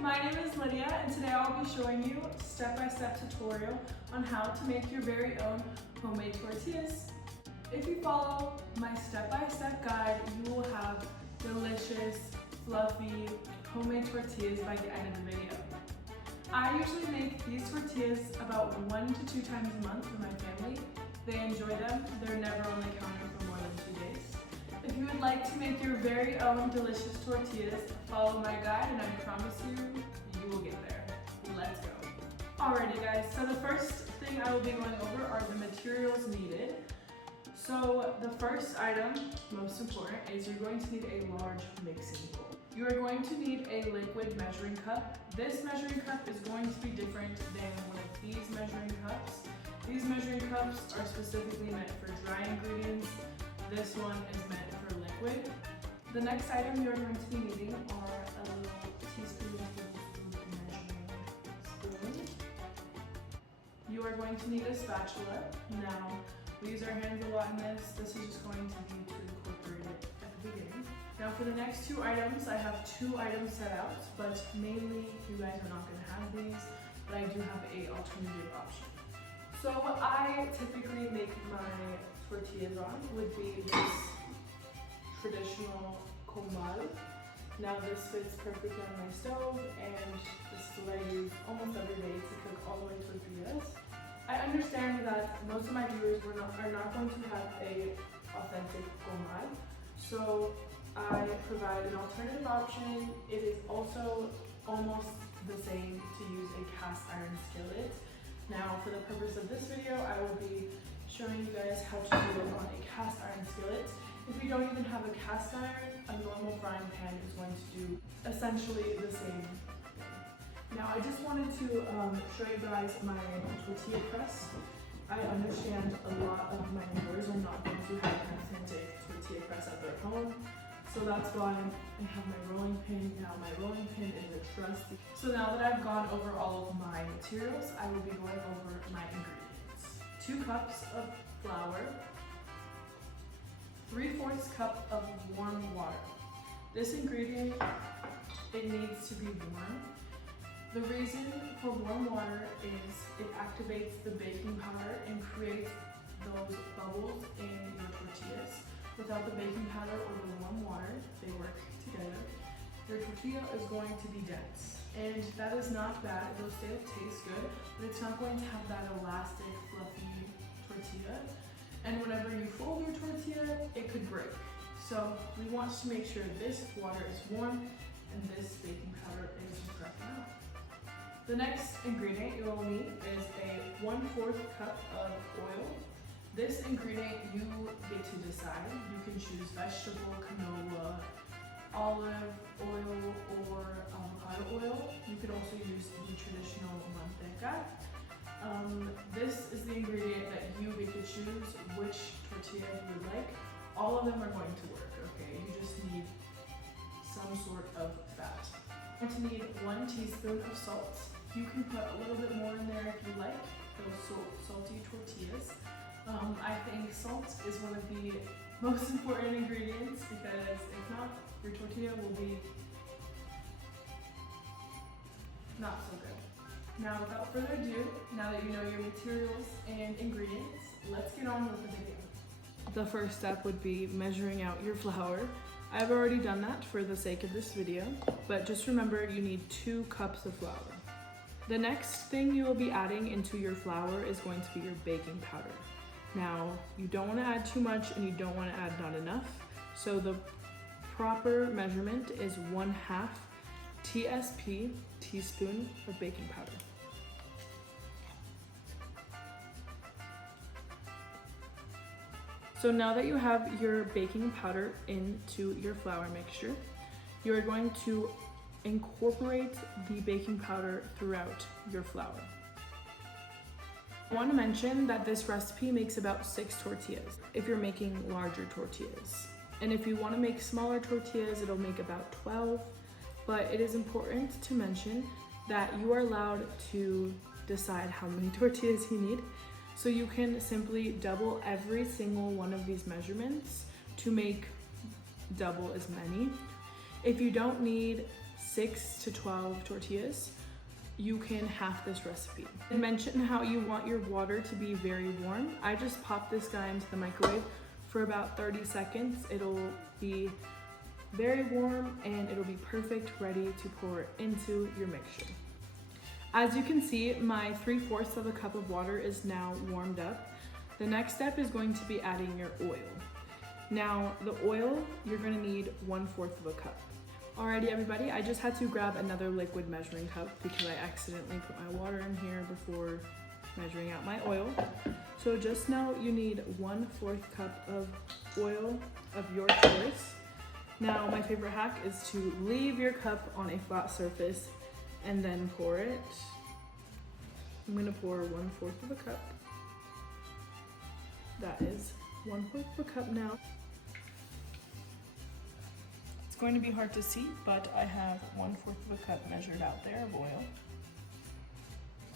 my name is Lydia and today I'll be showing you a step-by-step tutorial on how to make your very own homemade tortillas. If you follow my step-by-step guide, you will have delicious, fluffy, homemade tortillas by the end of the video. I usually make these tortillas about 1 to 2 times a month for my family. They enjoy them. They're never on the counter for more than 2 days. If you would like to make your very own delicious tortillas, follow my guide and I promise you, you will get there. Let's go. Alrighty guys, so the first thing I will be going over are the materials needed. So the first item, most important, is you're going to need a large mixing bowl. You are going to need a liquid measuring cup. This measuring cup is going to be different than one of these measuring cups. These measuring cups are specifically meant for dry ingredients. This one is meant for liquid. The next item you're going to be needing are a little teaspoon of food measuring spoon. You are going to need a spatula. Now, we use our hands a lot in this. This is just going to be to incorporate it at the beginning. Now for the next 2 items, I have 2 items set out, but mainly you guys are not going to have these, but I do have an alternative option. So what I typically make my tortillas on would be this traditional comal. Now this fits perfectly on my stove, and this is what I use almost every day to cook all the way tortillas. I understand that most of my viewers are not going to have a authentic comal, so I provide an alternative option. It is also almost the same to use a cast iron skillet. Now for the purpose of this video, I will be showing you guys how to do it on a cast iron skillet. If you don't even have a cast iron, a normal frying pan is going to do essentially the same thing. Now I just wanted to show you guys my tortilla press. I understand a lot of my viewers are not going to have an authentic tortilla press at their home. So that's why I have my rolling pin. Now my rolling pin is a trusty. So now that I've gone over all of my materials, I will be going over my ingredients. 2 cups of flour, 3/4 cup of warm water. This ingredient, it needs to be warm. The reason for warm water is it activates the baking powder and creates those bubbles in your tortillas. Without the baking powder or the warm water, they work together. Your tortilla is going to be dense, and that is not bad. It'll still taste good, but it's not going to have that elastic, fluffy tortilla. And whenever you fold your tortilla, it could break. So we want to make sure this water is warm and this baking powder is the correct amount. The next ingredient you will need is a 1/4 cup of oil. This ingredient you get to decide. You can choose vegetable, canola, olive oil, or avocado oil. You could also use the traditional manteca. This is the ingredient that you get to choose which tortilla you would like. All of them are going to work, okay? You just need some sort of fat. You're going to need 1 teaspoon of salt. You can put a little bit more in there if you like, those salty tortillas. I think salt is one of the most important ingredients because if not, your tortilla will be not so good. Now without further ado, now that you know your materials and ingredients, let's get on with the video. The first step would be measuring out your flour. I've already done that for the sake of this video, but just remember you need 2 cups of flour. The next thing you will be adding into your flour is going to be your baking powder. Now, you don't want to add too much and you don't want to add not enough. So the proper measurement is 1/2 teaspoon of baking powder. So now that you have your baking powder into your flour mixture, you are going to incorporate the baking powder throughout your flour. I want to mention that this recipe makes about 6 tortillas if you're making larger tortillas. And if you want to make smaller tortillas, it'll make about 12. But it is important to mention that you are allowed to decide how many tortillas you need. So you can simply double every single one of these measurements to make double as many. If you don't need 6 to 12 tortillas, you can half this recipe. And mention how you want your water to be very warm. I just pop this guy into the microwave for about 30 seconds. It'll be very warm and it'll be perfect, ready to pour into your mixture. As you can see, my 3/4 of a cup of water is now warmed up. The next step is going to be adding your oil. Now, the oil, you're gonna need 1/4 of a cup. Alrighty everybody, I just had to grab another liquid measuring cup because I accidentally put my water in here before measuring out my oil. So just know you need 1/4 cup of oil of your choice. Now, my favorite hack is to leave your cup on a flat surface and then pour it. I'm gonna pour 1/4 of a cup. That is 1/4 of a cup now. It's going to be hard to see, but I have 1/4 of a cup measured out there of oil.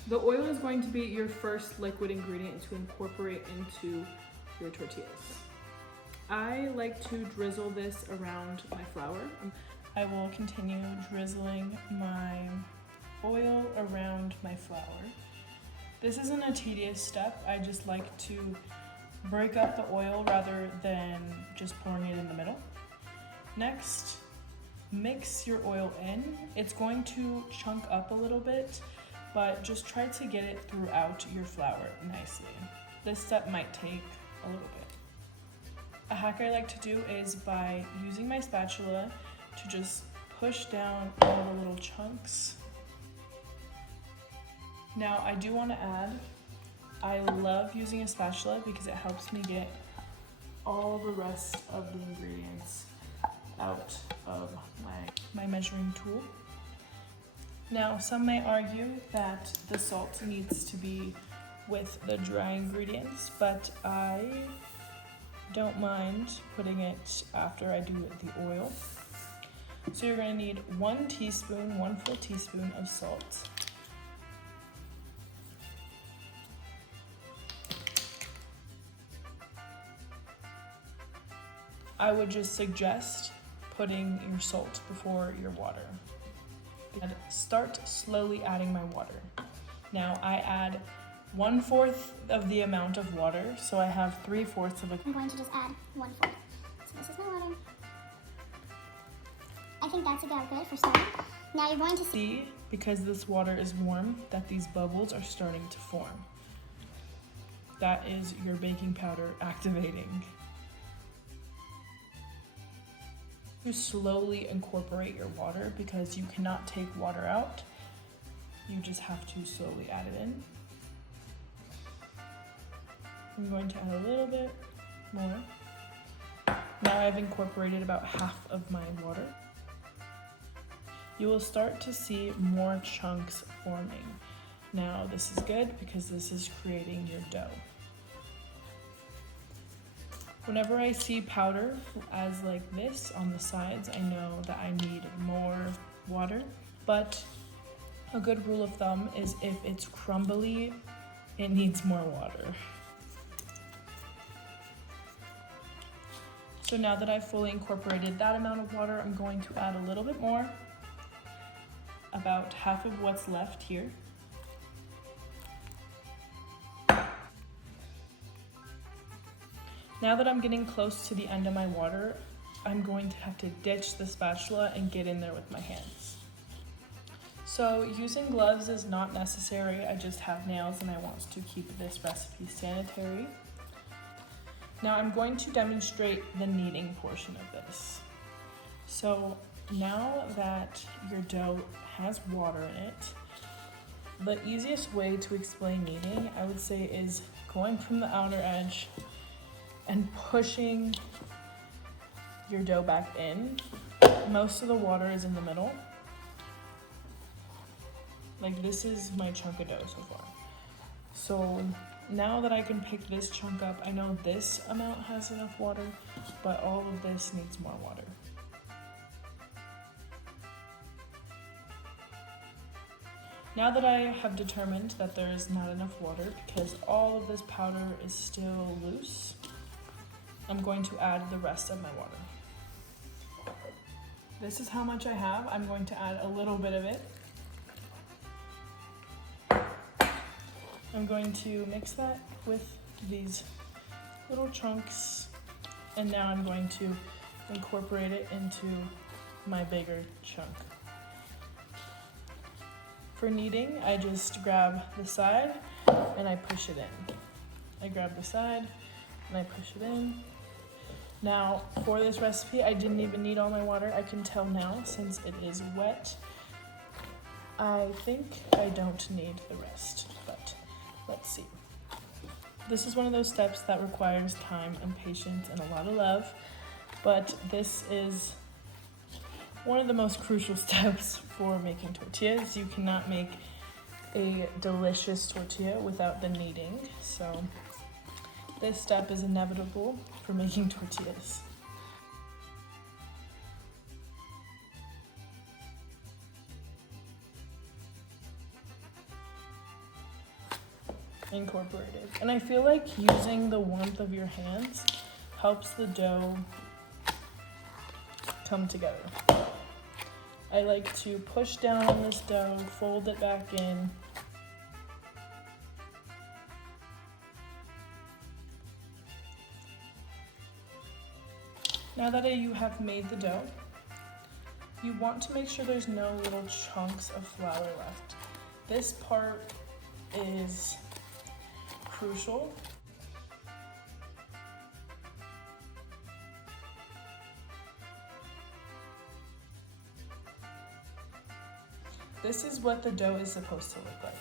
The oil is going to be your first liquid ingredient to incorporate into your tortillas. I like to drizzle this around my flour. I will continue drizzling my oil around my flour. This isn't a tedious step. I just like to break up the oil rather than just pouring it in the middle. Next, mix your oil in. It's going to chunk up a little bit, but just try to get it throughout your flour nicely. This step might take a little bit. A hack I like to do is by using my spatula to just push down all the little chunks. Now I do want to add, I love using a spatula because it helps me get all the rest of the ingredients out of my measuring tool. Now, some may argue that the salt needs to be with the dry ingredients, but I don't mind putting it after I do the oil. So you're gonna need 1 teaspoon, 1 full teaspoon of salt. I would just suggest putting your salt before your water. And start slowly adding my water. Now I add 1/4 of the amount of water, so I have 3/4 of a. I'm going to just add 1/4. So this is my water. I think that's about good for starting. Now you're going to see, because this water is warm, that these bubbles are starting to form. That is your baking powder activating. You slowly incorporate your water because you cannot take water out. You just have to slowly add it in. I'm going to add a little bit more. Now I've incorporated about half of my water. You will start to see more chunks forming. Now this is good because this is creating your dough. Whenever I see powder as like this on the sides, I know that I need more water. But a good rule of thumb is if it's crumbly, it needs more water. So now that I've fully incorporated that amount of water, I'm going to add a little bit more, about half of what's left here. Now that I'm getting close to the end of my water, I'm going to have to ditch the spatula and get in there with my hands. So using gloves is not necessary. I just have nails and I want to keep this recipe sanitary. Now I'm going to demonstrate the kneading portion of this. So now that your dough has water in it, the easiest way to explain kneading, I would say, is going from the outer edge and pushing your dough back in. Most of the water is in the middle. Like, this is my chunk of dough so far. So now that I can pick this chunk up, I know this amount has enough water, but all of this needs more water. Now that I have determined that there is not enough water because all of this powder is still loose, I'm going to add the rest of my water. This is how much I have. I'm going to add a little bit of it. I'm going to mix that with these little chunks, and now I'm going to incorporate it into my bigger chunk. For kneading, I just grab the side and I push it in. I grab the side and I push it in. Now, for this recipe, I didn't even need all my water. I can tell now, since it is wet, I think I don't need the rest, but let's see. This is one of those steps that requires time and patience and a lot of love, but this is one of the most crucial steps for making tortillas. You cannot make a delicious tortilla without the kneading, so this step is inevitable for making tortillas. Incorporated. And I feel like using the warmth of your hands helps the dough come together. I like to push down on this dough, fold it back in. Now that you have made the dough, you want to make sure there's no little chunks of flour left. This part is crucial. This is what the dough is supposed to look like.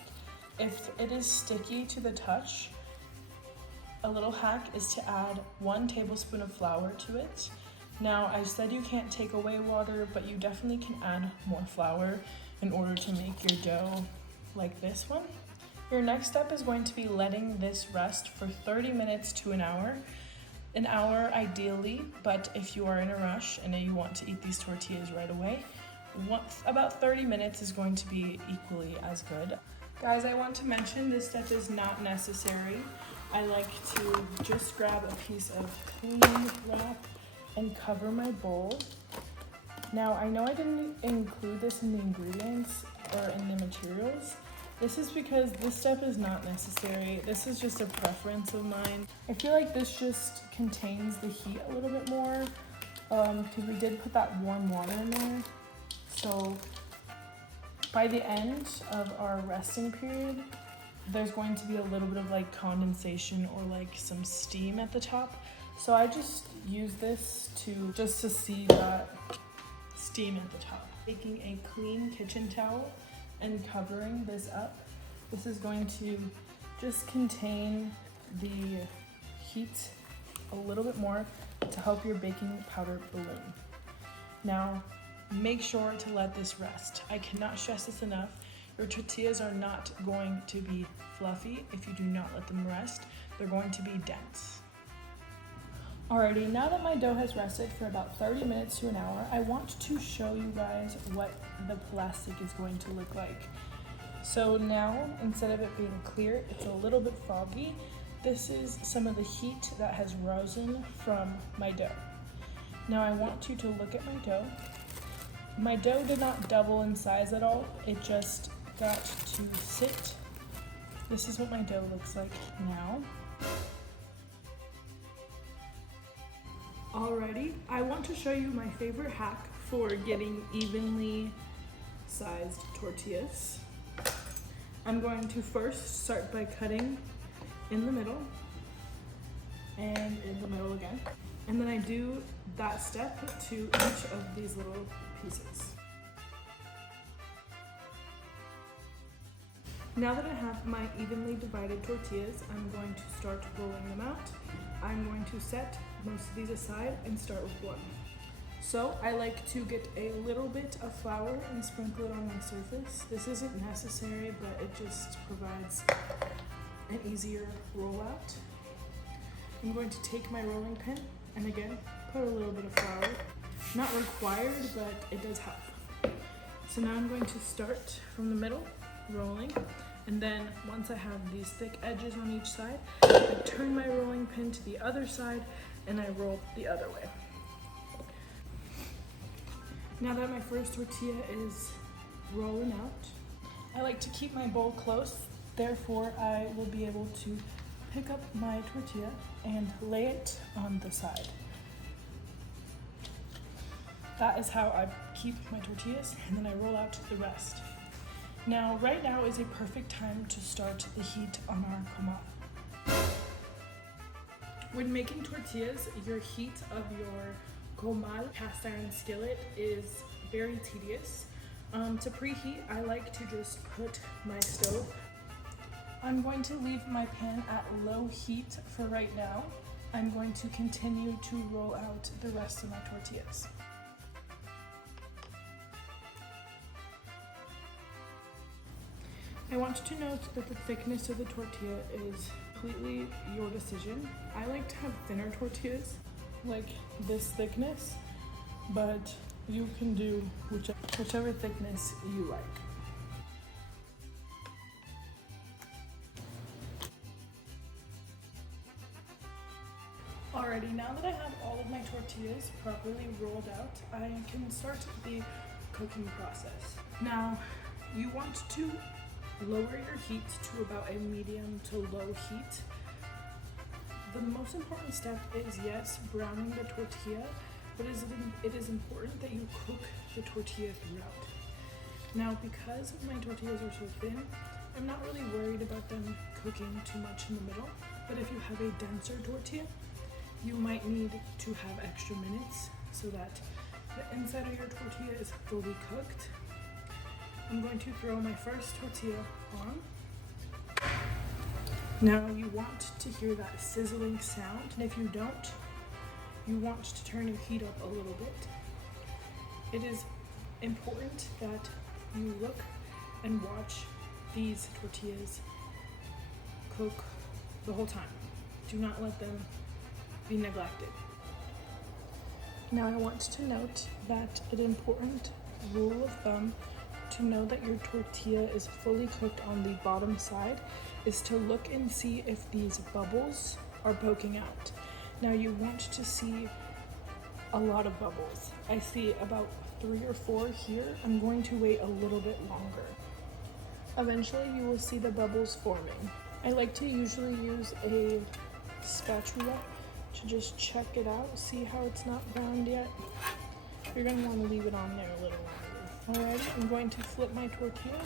If it is sticky to the touch, a little hack is to add 1 tablespoon of flour to it. Now, I said you can't take away water, but you definitely can add more flour in order to make your dough like this one. Your next step is going to be letting this rest for 30 minutes to an hour. An hour ideally, but if you are in a rush and you want to eat these tortillas right away, about 30 minutes is going to be equally as good. Guys, I want to mention this step is not necessary. I like to just grab a piece of clean wrap and cover my bowl. Now, I know I didn't include this in the ingredients or in the materials. This is because this step is not necessary. This is just a preference of mine. I feel like this just contains the heat a little bit more because we did put that warm water in there. So by the end of our resting period, there's going to be a little bit of like condensation or like some steam at the top. So I just use this to see that steam at the top. Taking a clean kitchen towel and covering this up. This is going to just contain the heat a little bit more to help your baking powder balloon. Now, make sure to let this rest. I cannot stress this enough. Your tortillas are not going to be fluffy if you do not let them rest. They're going to be dense. Alrighty, now that my dough has rested for about 30 minutes to an hour, I want to show you guys what the plastic is going to look like. So now, instead of it being clear, it's a little bit foggy. This is some of the heat that has risen from my dough. Now I want you to look at my dough. My dough did not double in size at all. It just got to sit. This is what my dough looks like now. Alrighty, I want to show you my favorite hack for getting evenly sized tortillas. I'm going to first start by cutting in the middle and in the middle again. And then I do that step to each of these little pieces. Now that I have my evenly divided tortillas, I'm going to start rolling them out. I'm going to set most of these aside and start with one. So I like to get a little bit of flour and sprinkle it on my surface. This isn't necessary, but it just provides an easier rollout. I'm going to take my rolling pin and again, put a little bit of flour. Not required, but it does help. So now I'm going to start from the middle, rolling. And then once I have these thick edges on each side, I turn my rolling pin to the other side and I roll the other way. Now that my first tortilla is rolling out, I like to keep my bowl close, therefore I will be able to pick up my tortilla and lay it on the side. That is how I keep my tortillas, and then I roll out the rest. Now, right now is a perfect time to start the heat on our comal. When making tortillas, your heat of your comal cast iron skillet is very tedious. To preheat, I like to just put my stove. I'm going to leave my pan at low heat for right now. I'm going to continue to roll out the rest of my tortillas. I want to note that the thickness of the tortilla is completely your decision. I like to have thinner tortillas, like this thickness, but you can do whichever thickness you like. Alrighty, now that I have all of my tortillas properly rolled out, I can start the cooking process. Now, you want to lower your heat to about a medium to low heat. The most important step is, yes, browning the tortilla, but it is important that you cook the tortilla throughout. Now, because my tortillas are so thin, I'm not really worried about them cooking too much in the middle, but if you have a denser tortilla, you might need to have extra minutes so that the inside of your tortilla is fully cooked. I'm going to throw my first tortilla on. Now you want to hear that sizzling sound, and if you don't, you want to turn your heat up a little bit. It is important that you look and watch these tortillas cook the whole time. Do not let them be neglected. Now I want to note that an important rule of thumb to know that your tortilla is fully cooked on the bottom side is to look and see if these bubbles are poking out. Now you want to see a lot of bubbles. I see about 3 or 4 here. I'm going to wait a little bit longer. Eventually you will see the bubbles forming. I like to usually use a spatula to just check it out, see how it's not browned yet. You're going to want to leave it on there a little longer. Alright, I'm going to flip my tortilla.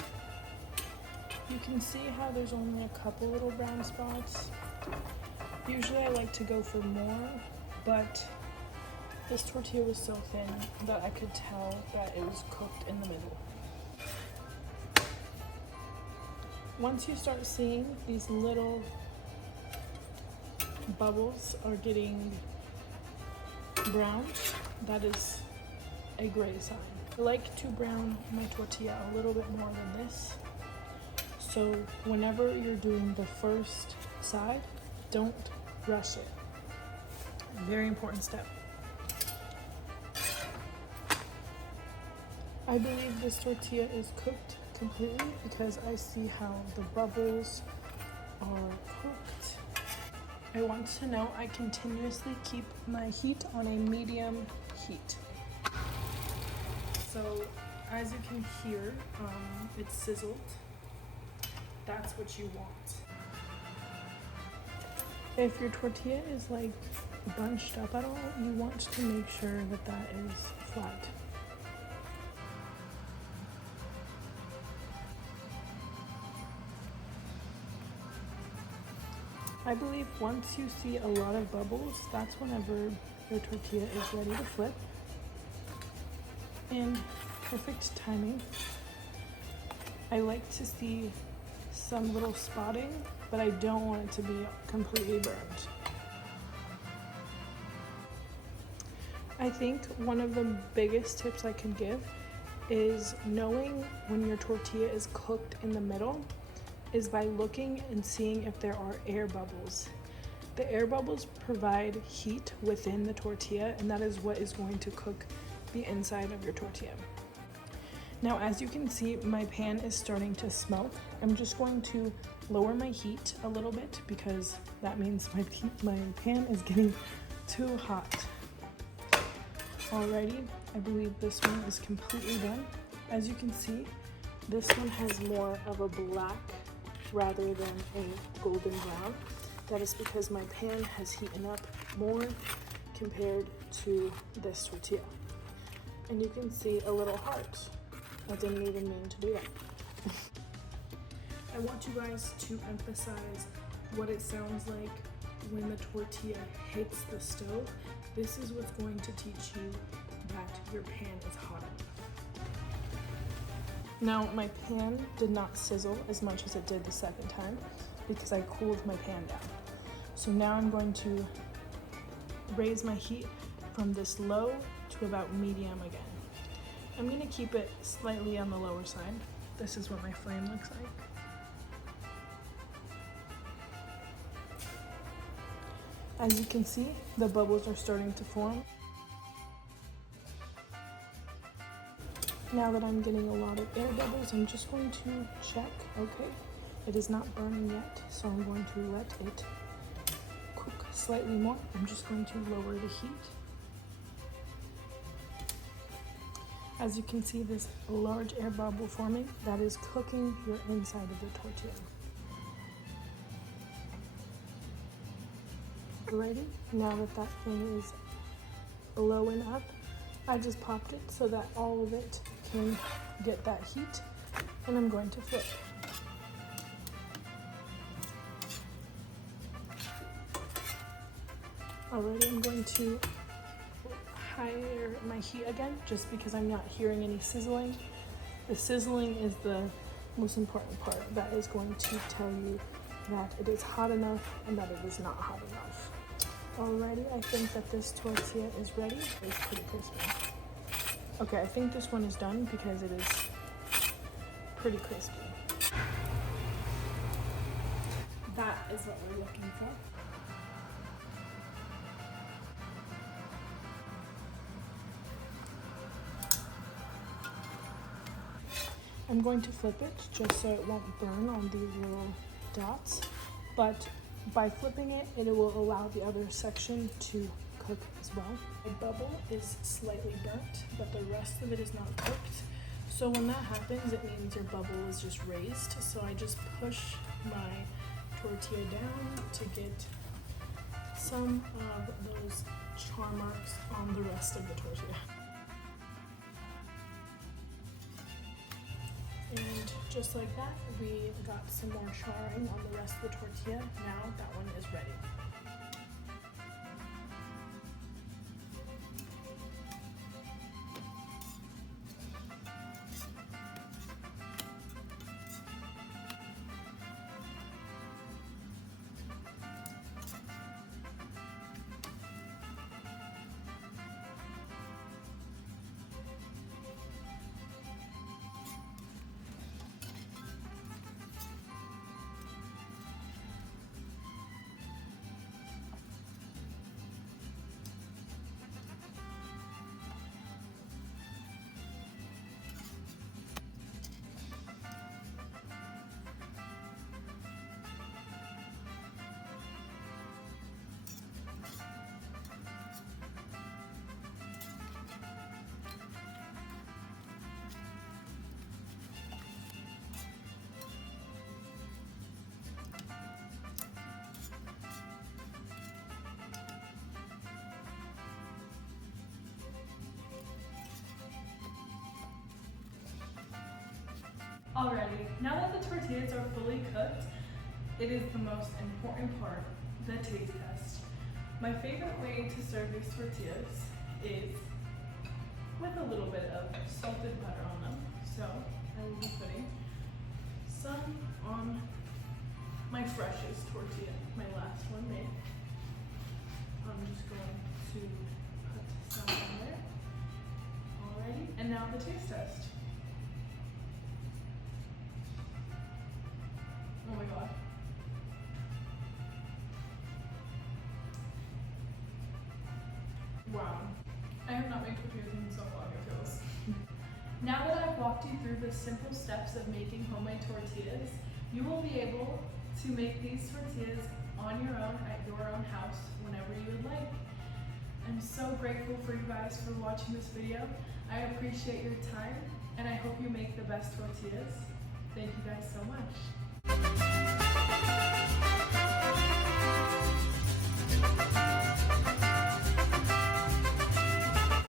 You can see how there's only a couple little brown spots. Usually I like to go for more, but this tortilla was so thin that I could tell that it was cooked in the middle. Once you start seeing these little bubbles are getting brown, that is a great sign. I like to brown my tortilla a little bit more than this. So whenever you're doing the first side, don't rush it. Very important step. I believe this tortilla is cooked completely because I see how the bubbles are cooked. I want to know I continuously keep my heat on a medium heat. So as you can hear, it's sizzled. That's what you want. If your tortilla is like bunched up at all, you want to make sure that that is flat. I believe once you see a lot of bubbles, that's whenever your tortilla is ready to flip. In perfect timing. I like to see some little spotting, but I don't want it to be completely burned. I think one of the biggest tips I can give is knowing when your tortilla is cooked in the middle is by looking and seeing if there are air bubbles. The air bubbles provide heat within the tortilla, and that is what is going to cook the inside of your tortilla. Now, as you can see, my pan is starting to smelt. I'm just going to lower my heat a little bit because that means my pan is getting too hot. Alrighty, I believe this one is completely done. As you can see, this one has more of a black rather than a golden brown. That is because my pan has heated up more compared to this tortilla. And you can see a little heart. I didn't even mean to do that. I want you guys to emphasize what it sounds like when the tortilla hits the stove. This is what's going to teach you that your pan is hot enough. Now, my pan did not sizzle as much as it did the second time because I cooled my pan down. So now I'm going to raise my heat from this low to about medium again. I'm going to keep it slightly on the lower side. This is what my flame looks like. As you can see, the bubbles are starting to form. Now that I'm getting a lot of air bubbles, I'm just going to check, okay, it is not burning yet, so I'm going to let it cook slightly more. I'm just going to lower the heat. As you can see, this large air bubble forming, that is cooking your inside of the tortilla. Alrighty, now that that thing is blowing up, I just popped it so that all of it can get that heat, and I'm going to flip. Alrighty, I'm going to higher my heat again just because I'm not hearing any sizzling. The sizzling is the most important part. That is going to tell you that it is hot enough and that it is not hot enough. Alrighty, I think that this tortilla is ready. It's pretty crispy. Okay, I think this one is done because it is pretty crispy. That is what we're looking for. I'm going to flip it just so it won't burn on these little dots, but by flipping it, it will allow the other section to cook as well. The bubble is slightly burnt, but the rest of it is not cooked. So when that happens, it means your bubble is just raised. So I just push my tortilla down to get some of those char marks on the rest of the tortilla. And just like that, we got some more charring on the rest of the tortilla. Now that one is ready. Alrighty, now that the tortillas are fully cooked, it is the most important part, the taste test. My favorite way to serve these tortillas is with a little bit of salted butter on them. So I will be putting some on my freshest tortilla, my last one made. I'm just going to put some on there. Alrighty, and now the taste test. Oh my god. Wow. I have not made tortillas in so long, it feels. Now that I've walked you through the simple steps of making homemade tortillas, you will be able to make these tortillas on your own at your own house whenever you would like. I'm so grateful for you guys for watching this video. I appreciate your time and I hope you make the best tortillas. Thank you guys so much.